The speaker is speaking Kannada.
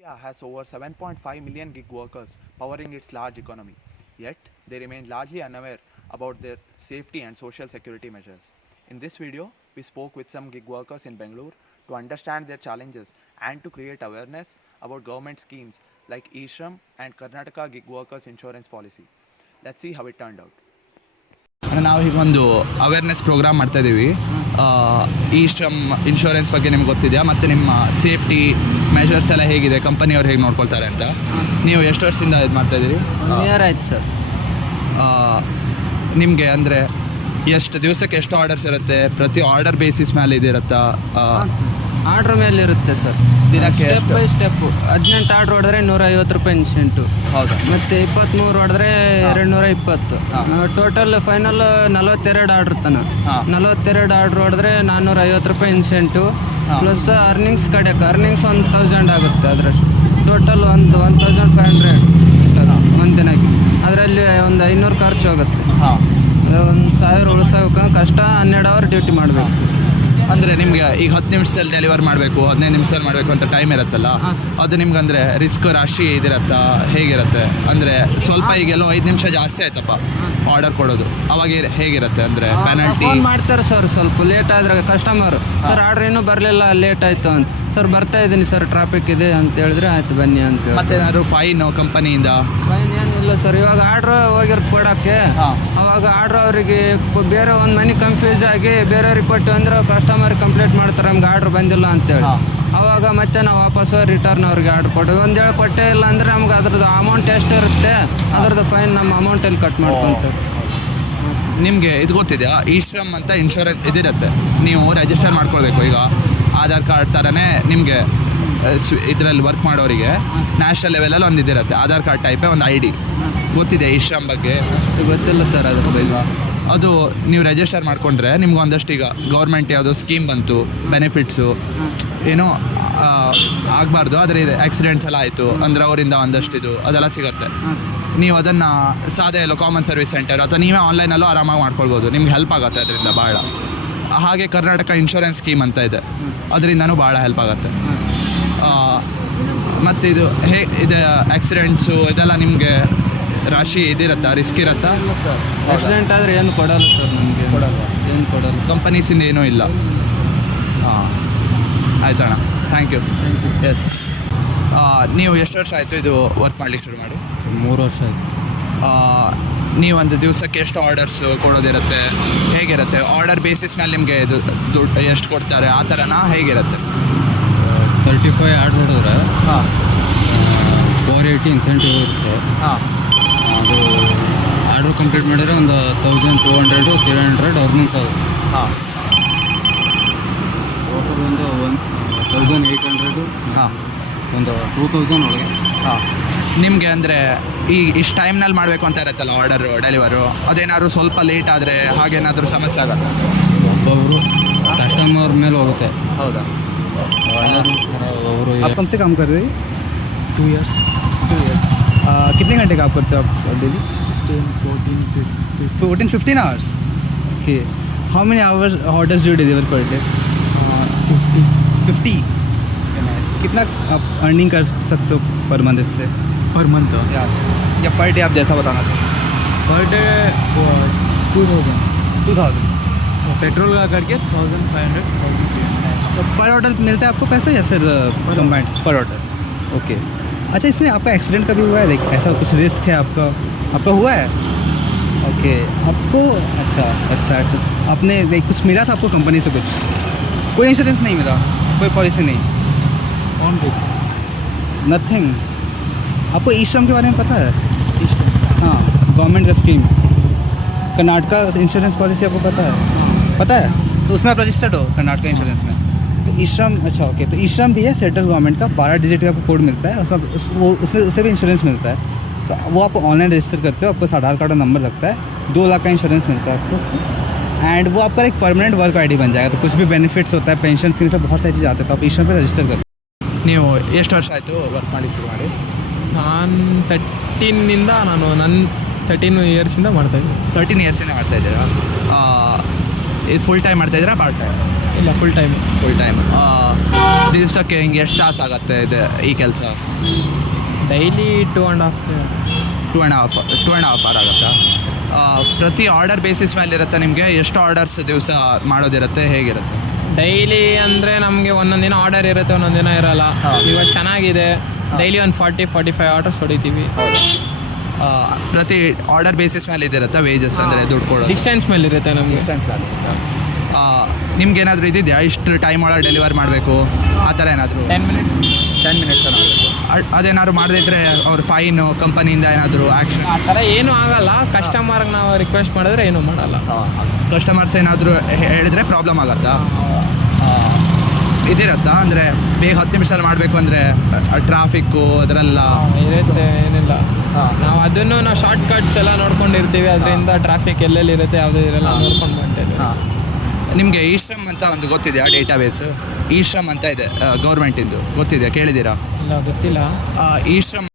India has over 7.5 million gig workers powering its large economy. Yet, they remain largely unaware about their safety and social security measures. In this video, we spoke with some gig workers in Bangalore to understand their challenges and to create awareness about government schemes like eShram and Karnataka Gig Workers Insurance Policy. Let's see how it turned out. ನಾವು ಹೀಗೊಂದು ಅವೇರ್ನೆಸ್ ಪ್ರೋಗ್ರಾಮ್ ಮಾಡ್ತಾಯಿದ್ದೀವಿ. ಈ ಶ್ರಮ್ ಇನ್ಶೂರೆನ್ಸ್ ಬಗ್ಗೆ ನಿಮ್ಗೆ ಗೊತ್ತಿದೆಯಾ, ಮತ್ತು ನಿಮ್ಮ ಸೇಫ್ಟಿ ಮೆಷರ್ಸ್ ಎಲ್ಲ ಹೇಗಿದೆ, ಕಂಪನಿಯವ್ರು ಹೇಗೆ ನೋಡ್ಕೊಳ್ತಾರೆ ಅಂತ. ನೀವು ಎಷ್ಟು ವರ್ಷದಿಂದ ಇದು ಮಾಡ್ತಾಯಿದ್ದೀರಿ? ಇಯರ್ ಆಯ್ತು ಸರ್. ನಿಮಗೆ ಅಂದರೆ ಎಷ್ಟು ದಿವಸಕ್ಕೆ ಎಷ್ಟು ಆರ್ಡರ್ಸ್ ಇರುತ್ತೆ? ಪ್ರತಿ ಆರ್ಡರ್ ಬೇಸಿಸ್ ಮೇಲೆ ಇದಿರುತ್ತಾ? ಆರ್ಡ್ರ್ ಮೇಲೆ ಇರುತ್ತೆ ಸರ್. ದಿನಕ್ಕೆ ಸ್ಟೆಪ್ ಬೈ ಸ್ಟೆಪ್ಪು 18 ಆರ್ಡ್ರ್ ಹೊಡೆದ್ರೆ 150 ರೂಪಾಯಿ ಇನ್ಸೆಂಟು. ಹೌದಾ? ಮತ್ತು 23 ಹೊಡೆದ್ರೆ 220. ಟೋಟಲ್ ಫೈನಲ್ 42 ಆರ್ಡ್ರ್ ತನ. 42 ಆರ್ಡ್ರ್ ಹೊಡೆದ್ರೆ 450 ರೂಪಾಯಿ ಇನ್ಸೆಂಟು ಪ್ಲಸ್ ಅರ್ನಿಂಗ್ಸ್ ಕಡೆಗೆ ಅರ್ನಿಂಗ್ಸ್ 1000 ಆಗುತ್ತೆ. ಅದರಷ್ಟು ಟೋಟಲ್ 1500 ಒಂದು ದಿನಕ್ಕೆ. ಅದರಲ್ಲಿ ಒಂದು 500 ಖರ್ಚು ಹೋಗುತ್ತೆ. ಒಂದು 1000 ಉಳಿಸೋಕೆ ಕಷ್ಟ. 12 ಅವರ್ ಡ್ಯೂಟಿ ಮಾಡಬೇಕು. ಅಂದರೆ ನಿಮಗೆ ಈಗ 10 ನಿಮಿಷದಲ್ಲಿ ಡೆಲಿವರ್ ಮಾಡಬೇಕು, 15 ನಿಮಿಷದಲ್ಲಿ ಮಾಡಬೇಕು ಅಂತ ಟೈಮ್ ಇರುತ್ತಲ್ಲ, ಅದು ನಿಮ್ಗೆ ಅಂದರೆ ರಿಸ್ಕ್ ರಾಶಿ ಇದಿರತ್ತಾ, ಹೇಗಿರುತ್ತೆ? ಅಂದರೆ ಸ್ವಲ್ಪ ಈಗೆಲ್ಲೋ 5 ನಿಮಿಷ ಜಾಸ್ತಿ ಆಯ್ತಪ್ಪ ಆರ್ಡರ್ ಕೊಡೋದು, ಅವಾಗ ಹೇಗಿರುತ್ತೆ? ಅಂದರೆ ಪೆನಲ್ಟಿ ಫೋನ್ ಮಾಡ್ತಾರೆ ಸರ್. ಸ್ವಲ್ಪ ಲೇಟ್ ಆದರೆ ಕಸ್ಟಮರ್, ಸರ್ ಆರ್ಡ್ರ್ ಇನ್ನೂ ಬರಲಿಲ್ಲ, ಲೇಟ್ ಆಯಿತು ಅಂತ. ಸರ್ ಬರ್ತಾ ಇದ್ದೀನಿ ಸರ್, ಟ್ರಾಫಿಕ್ ಇದೆ ಅಂತ ಹೇಳಿದ್ರೆ ಆಯ್ತು ಬನ್ನಿ ಅಂತ. ಮತ್ತೇನಾದ್ರು ಫೈನು ಕಂಪನಿಯಿಂದ? ಫೈನ್ ಏನಿಲ್ಲ ಸರ್. ಇವಾಗ ಆರ್ಡ್ರ್ ಹೋಗಿರ್ತ ಕೊಡೋಕ್ಕೆ, ಅವಾಗ ಆರ್ಡ್ರ್ ಅವರಿಗೆ ಬೇರೆ ಒಂದು ಮನೆ ಕನ್ಫ್ಯೂಸ್ ಆಗಿ ಬೇರೆಯವ್ರಿಗೆ ಕೊಟ್ಟು ಅಂದ್ರೆ ಕಸ್ಟಮರ್ ಕಂಪ್ಲೇಂಟ್ ಮಾಡ್ತಾರೆ ನಮ್ಗೆ ಆರ್ಡ್ರ್ ಬಂದಿಲ್ಲ ಅಂತೇಳಿ. ಅವಾಗ ಮತ್ತೆ ನಾವು ವಾಪಸ್ ರಿಟರ್ನ್ ಅವ್ರಿಗೆ ಆರ್ಡ್ರ್ ಕೊಟ್ಟು ಒಂದೇಳು ಕೊಟ್ಟೇ ಇಲ್ಲ ಅಂದರೆ ನಮ್ಗೆ ಅದ್ರದ್ದು ಅಮೌಂಟ್ ಎಷ್ಟು ಇರುತ್ತೆ ಅದ್ರದ್ದು ಫೈನ್ ನಮ್ಮ ಅಮೌಂಟಲ್ಲಿ ಕಟ್ ಮಾಡ್ಕೊಂತಾರೆ. ನಿಮಗೆ ಇದು ಗೊತ್ತಿದೆಯಾ, ಇಶ್ರಮ್ ಅಂತ ಇನ್ಶೂರೆನ್ಸ್ ಇದಿರುತ್ತೆ, ನೀವು ರಿಜಿಸ್ಟರ್ ಮಾಡ್ಕೊಳ್ಬೇಕು. ಈಗ ಆಧಾರ್ ಕಾರ್ಡ್ ಥರನೇ ನಿಮಗೆ ಇದರಲ್ಲಿ ವರ್ಕ್ ಮಾಡೋರಿಗೆ ನ್ಯಾಷನಲ್ ಲೆವೆಲಲ್ಲಿ ಒಂದು ಇದಿರುತ್ತೆ, ಆಧಾರ್ ಕಾರ್ಡ್ ಟೈಪೇ ಒಂದು ID. ಗೊತ್ತಿದೆ ಇಶ್ರಮ್ ಬಗ್ಗೆ? ಗೊತ್ತಿಲ್ಲ ಸರ್. ಅದು ಇಲ್ವಾ? ಅದು ನೀವು ರಿಜಿಸ್ಟರ್ ಮಾಡಿಕೊಂಡ್ರೆ ನಿಮ್ಗೆ ಒಂದಷ್ಟು ಈಗ ಗೌರ್ಮೆಂಟ್ ಯಾವುದೋ ಸ್ಕೀಮ್ ಬಂತು, ಬೆನಿಫಿಟ್ಸು ಏನೋ ಆಗಬಾರ್ದು, ಆದರೆ ಇದು ಆಕ್ಸಿಡೆಂಟ್ಸ್ ಎಲ್ಲ ಆಯಿತು ಅಂದರೆ ಅವರಿಂದ ಒಂದಷ್ಟು ಇದು ಅದೆಲ್ಲ ಸಿಗುತ್ತೆ. ನೀವು ಅದನ್ನು ಸಾದೇ ಎಲ್ಲೋ ಕಾಮನ್ ಸರ್ವಿಸ್ ಸೆಂಟರ್ ಅಥವಾ ನೀವೇ ಆನ್ಲೈನಲ್ಲೂ ಆರಾಮಾಗಿ ಮಾಡ್ಕೊಳ್ಬೋದು. ನಿಮ್ಗೆ ಹೆಲ್ಪ್ ಆಗುತ್ತೆ ಅದರಿಂದ ಭಾಳ. ಹಾಗೆ ಕರ್ನಾಟಕ ಇನ್ಶೂರೆನ್ಸ್ ಸ್ಕೀಮ್ ಅಂತ ಇದೆ, ಅದರಿಂದನೂ ಭಾಳ ಹೆಲ್ಪ್ ಆಗುತ್ತೆ. ಮತ್ತು ಇದು ಇದು ಆಕ್ಸಿಡೆಂಟ್ಸು ಇದೆಲ್ಲ ನಿಮಗೆ ರಾಶಿ ಇದಿರುತ್ತಾ, ರಿಸ್ಕ್ ಇರುತ್ತಾ? ಆಕ್ಸಿಡೆಂಟ್ ಆದರೆ ಏನು ಕೊಡಲ್ಲ ಸರ್, ನಮಗೆ ಏನು ಕೊಡಲ್ಲ. ಕಂಪನೀಸಿಂದ ಏನೂ ಇಲ್ಲ. ಆಯ್ತಣ್ಣ, ಥ್ಯಾಂಕ್ ಯು. ಎಸ್, ನೀವು ಎಷ್ಟು ವರ್ಷ ಆಯಿತು ಇದು ವರ್ಕ್ ಮಾಡಲಿಕ್ಕೆ ಶುರು ಮಾಡಿ? 3 ವರ್ಷ ಆಯಿತು. ನೀವೊಂದು ದಿವಸಕ್ಕೆ ಎಷ್ಟು ಆರ್ಡರ್ಸ್ ಕೊಡೋದಿರುತ್ತೆ, ಹೇಗಿರುತ್ತೆ? ಆರ್ಡರ್ ಬೇಸಿಸ್ ಮೇಲೆ ನಿಮಗೆ ಇದು ದುಡ್ಡು ಎಷ್ಟು ಕೊಡ್ತಾರೆ, ಆ ಥರನಾ ಹೇಗಿರುತ್ತೆ? 35 ಆರ್ಡ್ರ್ ಹೊಡೆದ್ರೆ 480 ಇನ್ಸೆಂಟಿವ್ ಇರುತ್ತೆ. ಅದು ಆರ್ಡ್ರ್ ಕಂಪ್ಲೀಟ್ ಮಾಡಿದರೆ ಒಂದು 1200 300 ಅರ್ನಿಂಗ್ಸ್ ಆಗುತ್ತೆ. ಟೋಟಲ್ ಒಂದು 1800 ಒಂದು 2000 ಒಳಗೆ. ನಿಮಗೆ ಅಂದರೆ ಇಷ್ಟು ಟೈಮ್ನಲ್ಲಿ ಮಾಡಬೇಕು ಅಂತ ಇರುತ್ತಲ್ಲ ಆರ್ಡರು ಡೆಲಿವರು, ಅದೇನಾದ್ರು ಸ್ವಲ್ಪ ಲೇಟ್ ಆದರೆ ಹಾಗೇನಾದರೂ ಸಮಸ್ಯೆ ಆಗುತ್ತೆ? ಒಬ್ಬೊಬ್ಬರು ಕಸ್ಟಮರ್ ಮೇಲೆ ಹೋಗುತ್ತೆ. ಹೌದಾ? आप कब से काम कर रहे हैं? 2 years. कितने घंटे का आप करते हो आप daily? 14-15 hours. Okay. How many hours orders do you deliver per day? 50. Nice. कितना आप अर्निंग कर सकते हो पर मंथ इससे? पर मंथ या पर डे आप जैसा बताना चाहिए? Per day 2000. पेट्रोल का करके 1500. तो पर ऑर्डर मिलता है आपको पैसा या फिर कंबाइंड पर ऑर्डर? ओके. अच्छा, इसमें आपका एक्सीडेंट कभी हुआ है? लाइक ऐसा कुछ रिस्क है आपका हुआ है? ओके. आपको अच्छा आपने लाइक कुछ मिला था आपको कंपनी से? कुछ कोई इंश्योरेंस नहीं मिला, कोई पॉलिसी नहीं? On books nothing. आपको ई-श्रम के बारे में पता है? हाँ, गवर्नमेंट का स्कीम कर्नाटका इंश्योरेंस पॉलिसी आपको पता है? तो उसमें आप रजिस्टर्ड हो कर्नाटका इंश्योरेंस में? तो ई-श्रम, अच्छा ओके. तो ई-श्रम भी है सेंट्रल गवर्नमेंट का, 12 डिजिट का आपको कोड मिलता है उसमें उससे भी इंश्योरेंस मिलता है. तो वो आप ऑनलाइन रजिस्टर करते हो, आपको आधार कार्ड का नंबर लगता है, 2 लाख का इंश्योरेंस मिलता है आपको उससे. एंड वो आपका एक परमानेंट वर्क ID बन जाएगा. तो कुछ भी बेनिफिट्स होता है, पेंशन स्कीम से बहुत सारी चीज़ आते हैं, तो आप ई-श्रम पर रजिस्टर कर सकते हैं. ನೀವು ಎಷ್ಟು ವರ್ಷ ಆಯಿತು ವರ್ಕ್ ಮಾಡಲಿಕ್ಕೆ ಶುರು ಮಾಡಿ? ನಾನು 13 ನಾನು 13 ಇಯರ್ಸಿಂದ ಮಾಡ್ತಾಯಿದ್ದೀನಿ. 13 ಇಯರ್ಸಿಂದ ಮಾಡ್ತಾಯಿದ್ದೀರಾ? ಇದು ಫುಲ್ ಟೈಮ್ ಮಾಡ್ತಾಯಿದ್ದೀರಾ ಪಾರ್ಟ್ ಟೈಮ್? ಇಲ್ಲ ಫುಲ್ ಟೈಮ್ ಫುಲ್ ಟೈಮ್. ದಿವಸಕ್ಕೆ ಹಿಂಗೆ ಎಷ್ಟು ತಾಸು ಆಗುತ್ತೆ ಇದು ಈ ಕೆಲಸ? Daily 2.5 two and half hour ಆಗುತ್ತಾ? ಪ್ರತಿ ಆರ್ಡರ್ ಬೇಸಿಸ್ ಮೇಲೆ ಇರುತ್ತೆ ನಿಮಗೆ? ಎಷ್ಟು ಆರ್ಡರ್ಸ್ ದಿವಸ ಮಾಡೋದಿರುತ್ತೆ, ಹೇಗಿರುತ್ತೆ? ಡೈಲಿ ಅಂದರೆ ನಮಗೆ ಒಂದೊಂದು ದಿನ ಆರ್ಡರ್ ಇರುತ್ತೆ, ಒಂದೊಂದು ದಿನ ಇರಲ್ಲ. ಇವತ್ತು ಚೆನ್ನಾಗಿದೆ, ಡೈಲಿ ಒಂದು 40-45 ಆರ್ಡರ್ಸ್ ಹೊಡಿತೀವಿ. ಪ್ರತಿ ಆರ್ಡರ್ ಬೇಸಿಸ್ ಮೇಲೆ ಇದಿರುತ್ತಾ ವೇಜಸ್, ಅಂದರೆ ದುಡ್ಡು ಕೊಡೋದು? ಡಿಸ್ಟೆನ್ಸ್ ಮೇಲೆ ಇರುತ್ತೆ ನಮಗೆ. ನಿಮ್ಗೆ ಏನಾದರೂ ಇದಿದೆಯಾ, ಇಷ್ಟು ಟೈಮ್ ಒಳಗೆ ಡೆಲಿವರ್ ಮಾಡಬೇಕು ಆ ಥರ ಏನಾದರೂ? 10 ಮಿನಿಟ್ಸ್ ಅದೇನಾದ್ರು ಮಾಡದಿದ್ರೆ ಅವ್ರ ಫೈನು, ಕಂಪನಿಯಿಂದ ಏನಾದರೂ ಆ್ಯಕ್ಷನ್? ಆ ಥರ ಏನೂ ಆಗಲ್ಲ. ಕಸ್ಟಮರ್ಗೆ ನಾವು ರಿಕ್ವೆಸ್ಟ್ ಮಾಡಿದ್ರೆ ಏನೂ ಮಾಡಲ್ಲ. ಕಸ್ಟಮರ್ಸ್ ಏನಾದರೂ ಹೇಳಿದ್ರೆ ಪ್ರಾಬ್ಲಮ್ ಆಗುತ್ತಾ? ಇದಿರುತ್ತಾ ಅಂದರೆ ಬೇಗ 10 ನಿಮಿಷದಲ್ಲಿ ಮಾಡಬೇಕು ಅಂದರೆ ಟ್ರಾಫಿಕ್ಕು ಅದರೆಲ್ಲ ಇರುತ್ತೆ, ಏನಿಲ್ಲ. ನಾವು ಅದನ್ನು ಶಾರ್ಟ್ ಕಟ್ಸ್ ಎಲ್ಲ ನೋಡ್ಕೊಂಡಿರ್ತೀವಿ, ಅದರಿಂದ ಟ್ರಾಫಿಕ್ ಎಲ್ಲೆಲ್ಲಿ ಇರುತ್ತೆ ಯಾವುದೇ ಇರಲ್ಲ ನೋಡ್ಕೊಂಡು ಬಂದಿದ್ದೀವಿ. ನಿಮಗೆ ಈ ಶ್ರಮ್ ಅಂತ ಒಂದು ಗೊತ್ತಿದೆಯಾ ಡೇಟಾಬೇಸು? ಈ ಶ್ರಮ್ ಅಂತ ಇದೆ ಗೌರ್ಮೆಂಟಿಂದು, ಗೊತ್ತಿದೆಯಾ, ಕೇಳಿದ್ದೀರಾ? ಇಲ್ಲ, ಗೊತ್ತಿಲ್ಲ. ಈ ಶ್ರಮ್